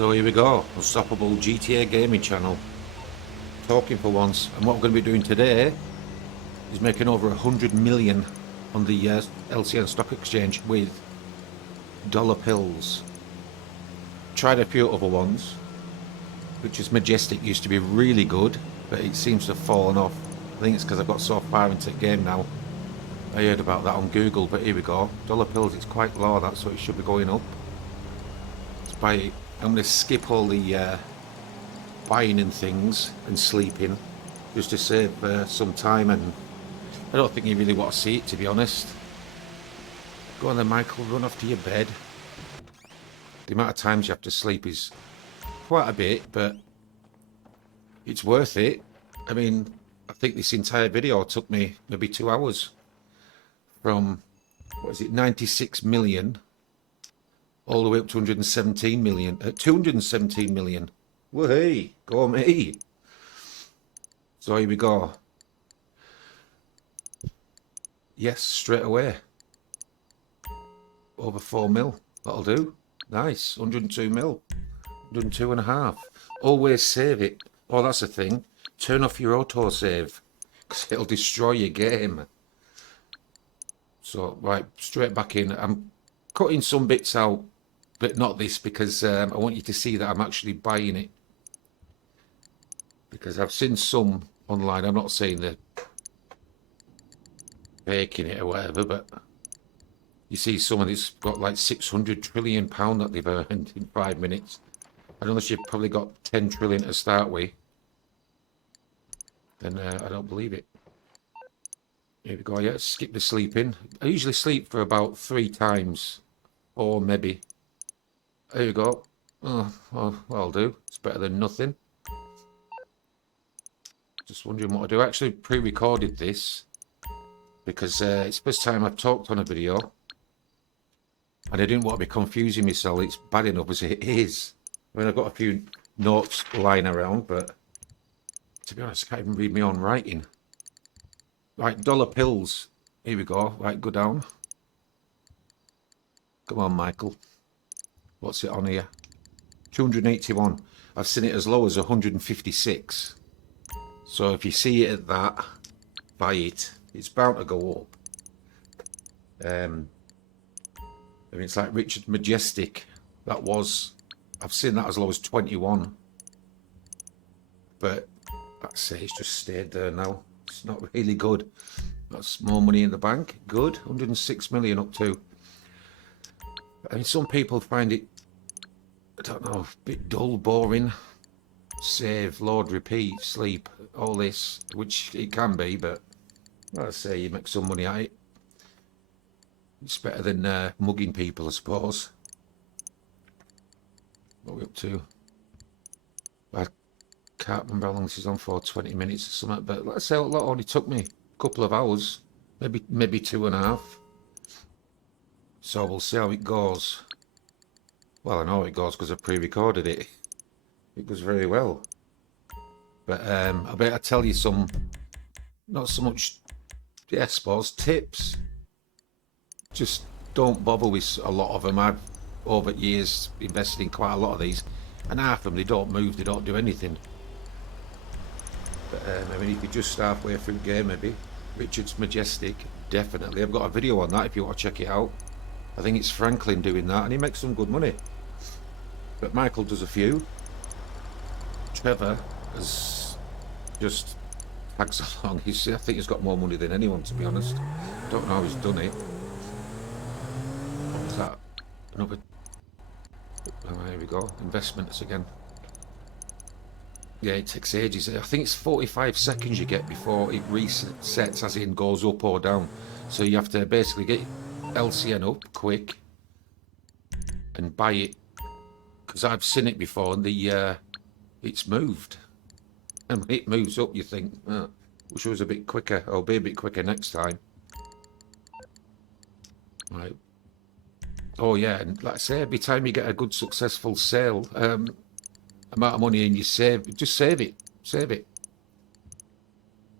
So here we go, Unstoppable GTA Gaming Channel. Talking for once, and what we're going to be doing today is making over 100 million on the LCN Stock Exchange with dollar pills. Tried a few other ones, which is Majestic, used to be really good, but it seems to have fallen off. I think it's because I've got so far into the game now. I heard about that on Google, but here we go. Dollar pills, it's quite low, that's so it should be going up. Let's buy it. I'm going to skip all the buying and things and sleeping just to save some time, and I don't think you really want to see it, to be honest. Go on then, Michael, run off to your bed. The amount of times you have to sleep is quite a bit, but it's worth it. I mean, I think this entire video took me maybe 2 hours from, what is it, 96 million all the way up to 117 million, 217 million. Whey, go me. So here we go. Yes, straight away. Over 4 mil. That'll do. Nice. 102 mil. 102 and a half. Always save it. Oh, that's the thing. Turn off your autosave, because it'll destroy your game. So, right, straight back in. I'm cutting some bits out, but not this, because I want you to see that I'm actually buying it. Because I've seen some online. I'm not saying they're faking it or whatever, but you see someone that's got like 600 trillion pound that they've earned in 5 minutes. And unless you've probably got 10 trillion to start with, then I don't believe it. Here we go. Yeah, skip the sleeping. I usually sleep for about 3 times, or maybe. There you go. Oh, well, that'll do. It's better than nothing. Just wondering what I do. I actually pre-recorded this because it's the first time I've talked on a video, and I didn't want to be confusing myself. It's bad enough as it is. I mean, I've got a few notes lying around, but to be honest, I can't even read my own writing. Right, dollar pills. Here we go. Right, go down. Come on, Michael. What's it on here? 281. I've seen it as low as 156. So if you see it at that, buy it. It's bound to go up. I mean, it's like Richard Majestic. That was, I've seen that as low as 21. But that's it, it's just stayed there now. It's not really good. That's more money in the bank. Good. 106 million up to. I mean, some people find it, I don't know, a bit dull, boring. Save, load, repeat, sleep, all this, which it can be, but let's say you make some money at it. It's better than mugging people, I suppose. What are we up to? I can't remember how long this is on for, 20 minutes or something, but let's say that only took me a couple of hours, maybe 2.5. So we'll see how it goes. Well, I know how it goes because I pre-recorded it. It goes very well. But I better tell you some, not so much, yeah, I suppose, tips. Just don't bother with a lot of them. I've, over years, invested in quite a lot of these, and half of them, they don't move, they don't do anything. But I mean, if you're just halfway through the game, maybe. Richard's Majestic, definitely. I've got a video on that if you want to check it out. I think it's Franklin doing that, and he makes some good money. But Michael does a few. Trevor has just tags along. I think he's got more money than anyone, to be honest. Don't know how he's done it. Is that another? Oh, here we go. Investments again. Yeah, it takes ages. I think it's 45 seconds you get before it resets, as in goes up or down. So you have to basically get LCN up quick and buy it. Because I've seen it before, and it's moved. And when it moves up, you think, oh, wish it was a bit quicker. I'll be a bit quicker next time. Right. Oh yeah, and like I say, every time you get a good successful sale, amount of money and you save, just save it. Save it.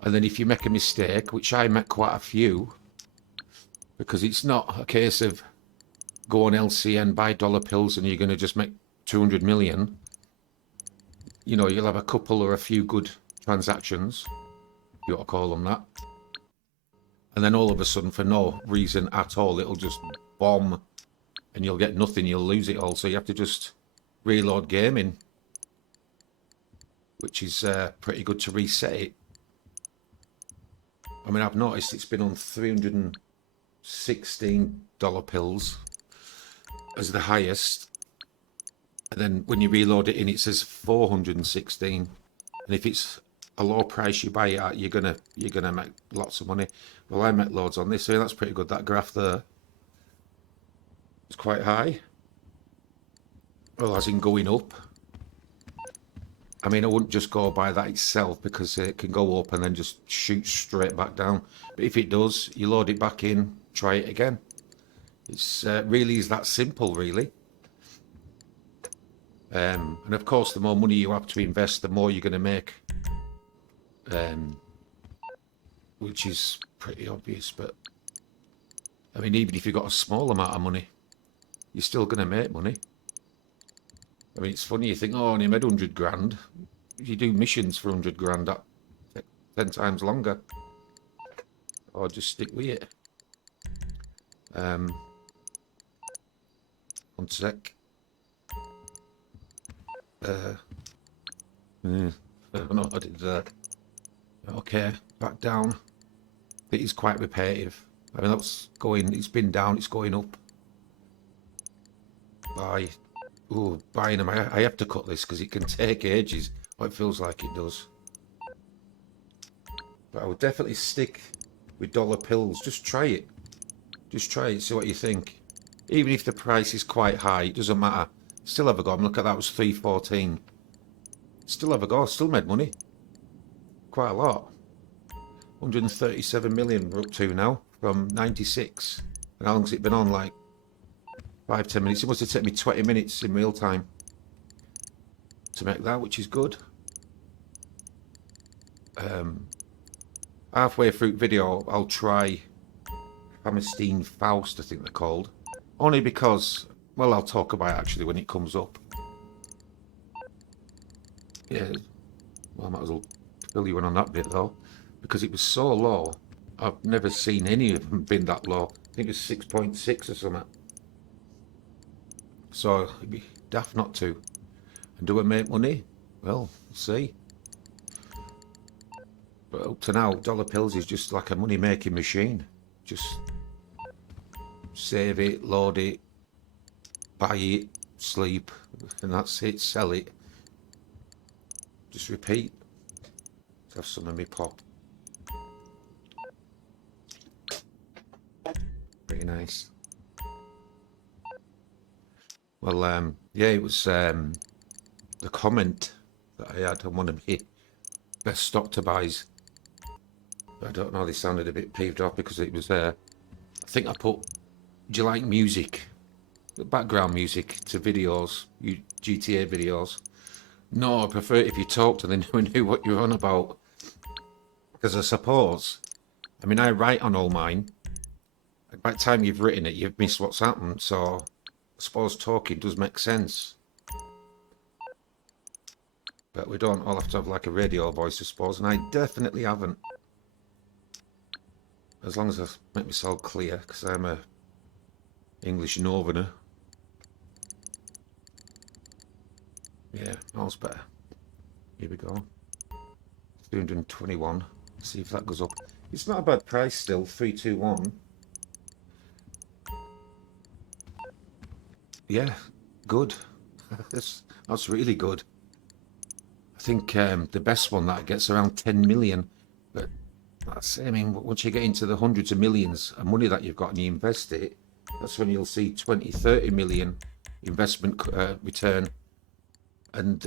And then if you make a mistake, which I make quite a few, because it's not a case of go on LCN, buy dollar pills, and you're going to just make 200 million, you know, you'll have a couple or a few good transactions, if you want to call them that. And then all of a sudden, for no reason at all, it'll just bomb and you'll get nothing, you'll lose it all. So you have to just reload gaming, which is pretty good to reset it. I mean, I've noticed it's been on $316 pills as the highest. And then when you reload it in, it says 416. And if it's a low price you buy it at, you're gonna make lots of money. Well, I make loads on this, so that's pretty good. That graph there is quite high. Well, as in going up. I mean, I wouldn't just go by that itself because it can go up and then just shoot straight back down. But if it does, you load it back in, try it again. It's really is that simple, really. And of course, the more money you have to invest, the more you're going to make. Which is pretty obvious, but I mean, even if you've got a small amount of money, you're still going to make money. I mean, it's funny, you think, oh, I only made 100 grand. If you do missions for 100 grand, that takes 10 times longer. Or just stick with it. One sec. I don't know what I did there. Okay, back down. It is quite repetitive. I mean, that's going, it's been down, it's going up. Buying them. I have to cut this because it can take ages. Or it feels like it does. But I would definitely stick with dollar pills. Just try it. Just try it, see what you think. Even if the price is quite high, it doesn't matter. Still have a go. Look at that, was 314. Still have a go. Still made money. Quite a lot. 137 million we're up to now from 96. And how long's it been on? Like 5-10 minutes. It must have taken me 20 minutes in real time to make that, which is good. Halfway through video, I'll try Hammerstein Faust, I think they're called. Only because, well, I'll talk about it actually when it comes up. Yeah, well, I might as well fill you in on that bit though, because it was so low. I've never seen any of them been that low. I think it was 6.6 or something. So it'd be daft not to. And do I make money? Well, we'll see. But up to now, dollar pills is just like a money-making machine. Just save it, load it, buy it, sleep, and that's it. Sell it. Just repeat. Let's have some of me pop. Pretty nice. Well, yeah, it was the comment that I had on one of my best stock to buys. I don't know, they sounded a bit peeved off because it was I think I put, do you like music? Background music to videos, GTA videos. No, I prefer it if you talked and then knew what you're on about. Because I suppose, I mean, I write on all mine. By the time you've written it, you've missed what's happened. So I suppose talking does make sense. But we don't all have to have like a radio voice, I suppose. And I definitely haven't. As long as I make myself clear, because I'm a English northerner. Yeah, all's better. Here we go. 321. See if that goes up. It's not a bad price still. 321. Yeah, good. That's really good. I think the best one that gets around 10 million. But that's, I mean, once you get into the hundreds of millions of money that you've got and you invest it, that's when you'll see 20, 30 million investment return. And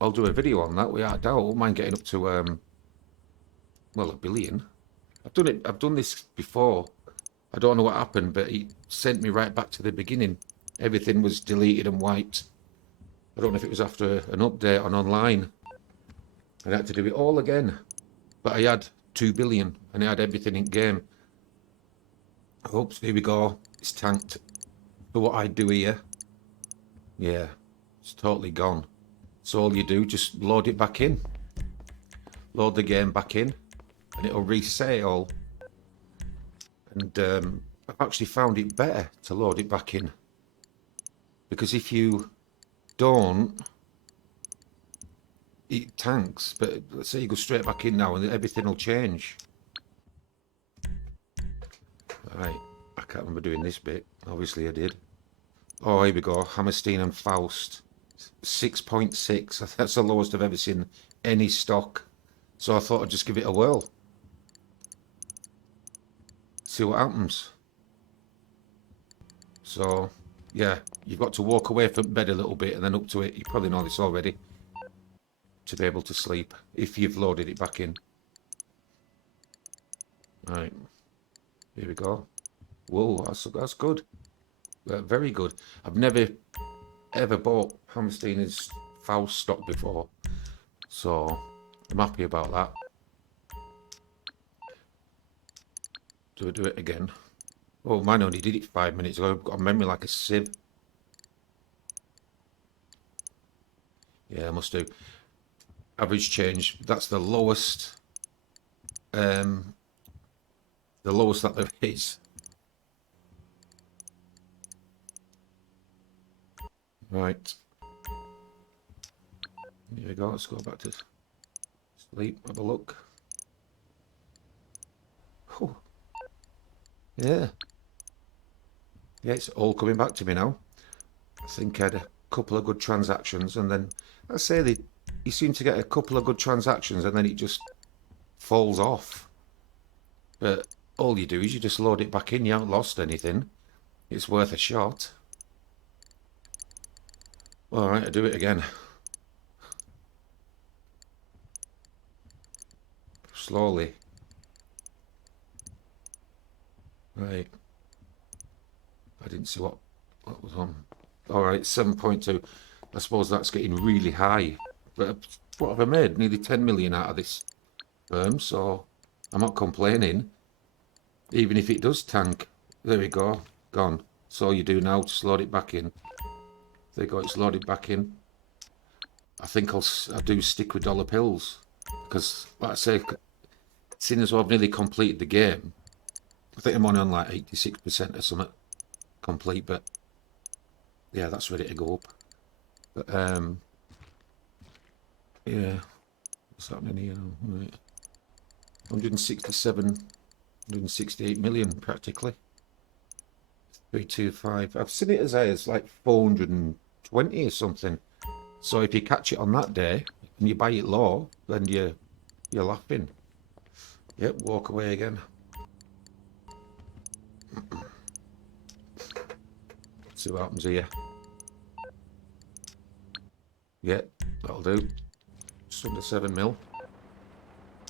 I'll do a video on that. Without doubt, I won't mind getting up to well, 1 billion. I've done this before. I don't know what happened, but it sent me right back to the beginning. Everything was deleted and wiped. I don't know if it was after an update on online. I had to do it all again. But I had 2 billion and I had everything in game. Oops, here we go. It's tanked for what I do here. Yeah. It's totally gone. So all you do, just load it back in. Load the game back in, and it'll reset it all. And I've actually found it better to load it back in. Because if you don't, it tanks. But let's say you go straight back in now and everything will change. Right, I can't remember doing this bit. Obviously I did. Oh, here we go. Hammerstein and Faust. 6.6. That's the lowest I've ever seen any stock. So I thought I'd just give it a whirl. See what happens. So, yeah, you've got to walk away from bed a little bit and then up to it. You probably know this already. To be able to sleep if you've loaded it back in. Right. Here we go. Whoa, that's good. Very good. I've never ever bought Hammerstein's Faust stock before, so I'm happy about that. Do I do it again? Oh, mine only did it 5 minutes ago. I've got a memory like a sieve. Yeah, I must do. Average change. That's the lowest. The lowest that there is. Right. Here we go. Let's go back to sleep. Have a look. Oh. Yeah. Yeah, it's all coming back to me now. I think I had a couple of good transactions, and then I say you seem to get a couple of good transactions, and then it just falls off. But all you do is you just load it back in. You haven't lost anything. It's worth a shot. All right, I'll do it again. Slowly. Right. I didn't see what was on. All right, 7.2. I suppose that's getting really high. But what have I made? Nearly 10 million out of this firm, so I'm not complaining. Even if it does tank. There we go. Gone. So all you do now, just load it back in. There you go, it's loaded back in. I think I do stick with dollar bills. Because, like I say, seeing as I've nearly completed the game, I think I'm only on like 86% or something complete, but yeah, that's ready to go up. But yeah, what's happening here? Right. 167, 168 million practically. 325. I've seen it as high as like 420 or something. So if you catch it on that day and you buy it low, then you're laughing. Yep, walk away again. See what happens here. Yeah, that'll do. Just under 7 mil.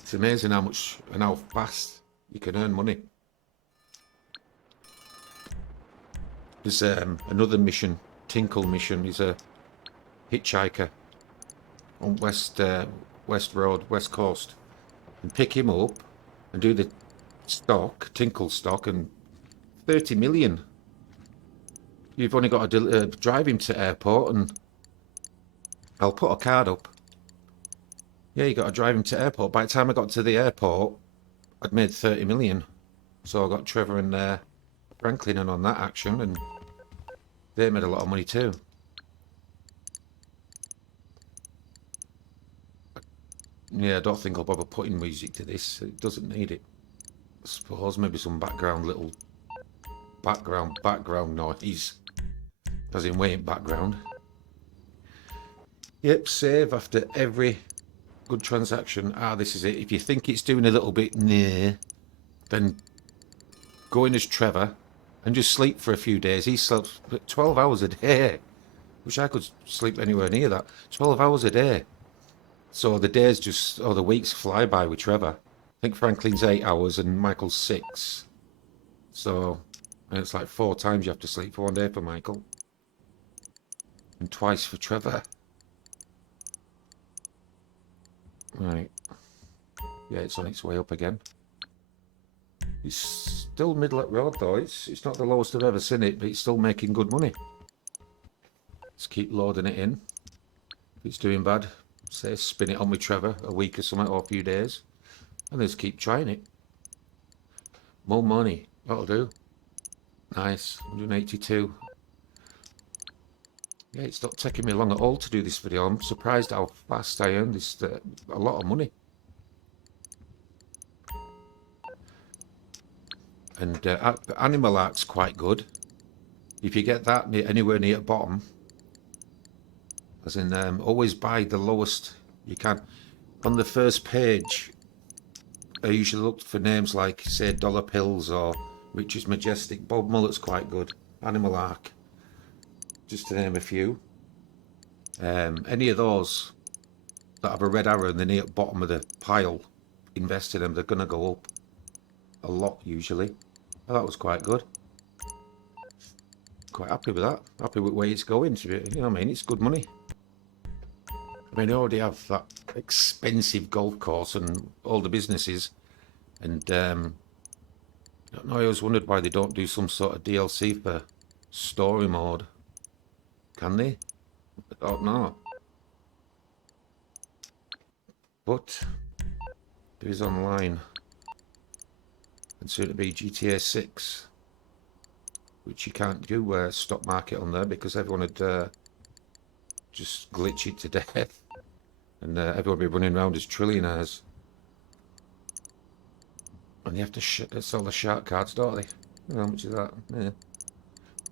It's amazing how much and how fast you can earn money. There's another mission, Tinkle mission. He's a hitchhiker on West Road, West Coast. And pick him up and do the stock, Tinkle stock, and 30 million. You've only got to drive him to airport, and I'll put a card up. Yeah, you got to drive him to airport. By the time I got to the airport, I'd made 30 million. So I got Trevor and Franklin in on that action, and they made a lot of money too. Yeah, I don't think I'll bother putting music to this. It doesn't need it. I suppose maybe some little background noise. As in waiting background. Yep, save after every good transaction. This is it. If you think it's doing a little bit near, then go in as Trevor and just sleep for a few days. He sleeps 12 hours a day. Wish I could sleep anywhere near that. 12 hours a day. So the days the weeks fly by with Trevor. I think Franklin's 8 hours and Michael's 6. So it's like 4 times you have to sleep for one day for Michael. And twice for Trevor. Right. Yeah, it's on its way up again. It's still middle at road though. It's not the lowest I've ever seen it, but it's still making good money. Let's keep loading it in. If it's doing bad, say spin it on with Trevor a week or something, or a few days, and let's keep trying it. More money, that'll do. Nice, 182. Yeah, it's not taking me long at all to do this video. I'm surprised how fast I earned this, a lot of money. And Animal Art's quite good. If you get that anywhere near the bottom, as in always buy the lowest you can. On the first page, I usually look for names like, say, Dollar Pills or Richard's Majestic. Bob Mullet's quite good. Animal Arc, just to name a few. Any of those that have a red arrow and they're near the bottom of the pile, invest in them. They're going to go up a lot usually. Oh, that was quite good. Quite happy with that. Happy with where it's going. You know what I mean? It's good money. I mean, I already have that expensive golf course and all the businesses. And I always wondered why they don't do some sort of DLC for story mode. Can they? I don't know. But there is online. And soon to be GTA 6. Which you can't do stock market on there because everyone would just glitch it to death. And everyone would be running around as trillionaires. And you have to sell the shark cards, don't they? How much is that? Yeah.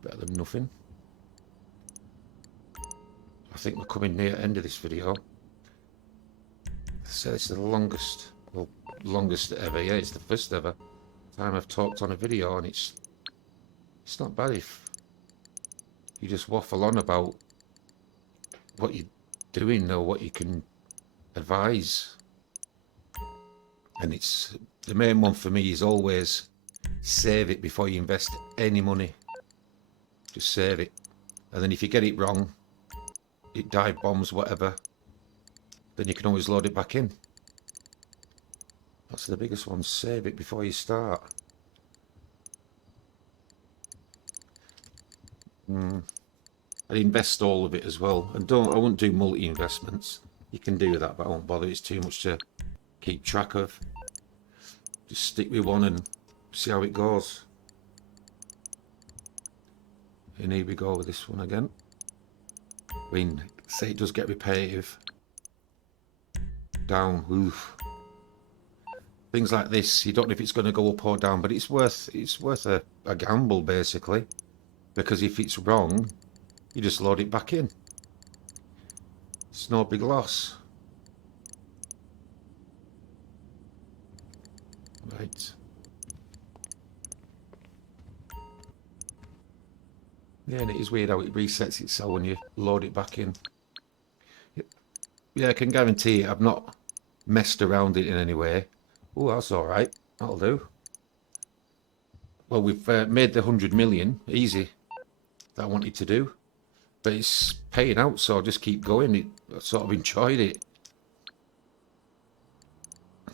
Better than nothing. I think we're coming near the end of this video. So it's the longest, well, longest ever. Yeah, it's the first ever time I've talked on a video, and it's not bad if you just waffle on about what you're doing or what you can advise. And it's the main one for me is always save it before you invest any money. Just save it, and then if you get it wrong, it dive bombs, whatever, then you can always load it back in. That's the biggest one. Save it before you start. I'd invest all of it as well, and I wouldn't do multi-investments. You can do that, but I won't bother. It's too much to keep track of. Just stick with one and see how it goes. And here we go with this one again. I mean, say it does get repetitive. Down, oof. Things like this, you don't know if it's going to go up or down, but it's worth a gamble basically, because if it's wrong, you just load it back in. It's no big loss. Right. Yeah, and it is weird how it resets itself when you load it back in. Yeah, I can guarantee I've not messed around it in any way. Oh, that's all right. That'll do. Well, we've made the 100 million easy that I wanted to do, but it's paying out, so I'll just keep going. I sort of enjoyed it.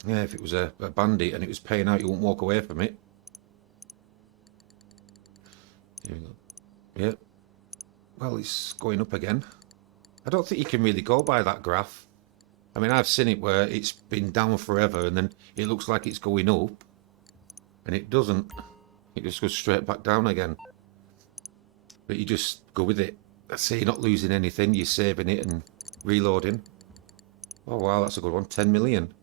Yeah, if it was a bandit and it was paying out, you wouldn't walk away from it. Here we go. Yep. Well, it's going up again. I don't think you can really go by that graph. I mean, I've seen it where it's been down forever and then it looks like it's going up, and it doesn't. It just goes straight back down again. But you just go with it. I say you're not losing anything. You're saving it and reloading. Oh wow, that's a good one. 10 million.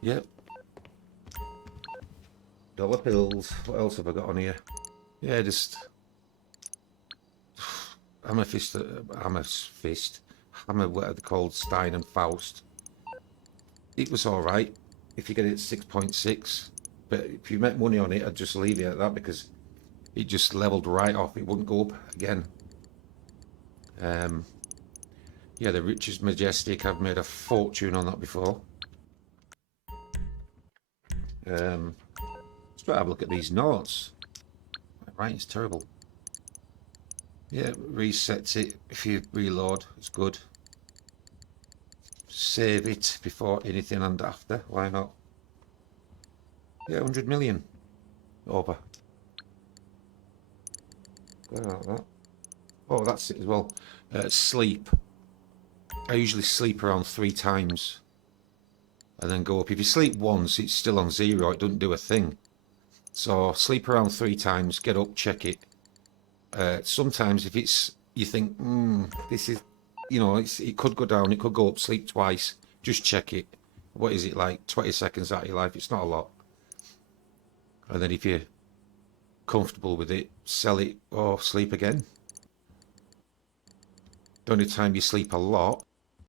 Yep. Dollar pills. What else have I got on here? Yeah, just Amethyst, what are they called? Stein and Faust. It was all right if you get it at 6.6, but if you make money on it, I'd just leave it at that because it just leveled right off. It wouldn't go up again. Yeah, the Richard's Majestic. I've made a fortune on that before. Let's try to have a look at these notes. Right, it's terrible. Yeah, resets it if you reload. It's good. Save it before anything and after. Why not? Yeah, 100 million over. Oh, that's it as well. Sleep. I usually sleep around 3 times and then go up. If you sleep once, it's still on zero. It doesn't do a thing. So sleep around 3 times, get up, check it. Sometimes if it's, you think, this is, it could go down, it could go up, sleep twice, just check it. What is it, like 20 seconds out of your life? It's not a lot. And then if you're comfortable with it, sell it or sleep again. The only time you sleep a lot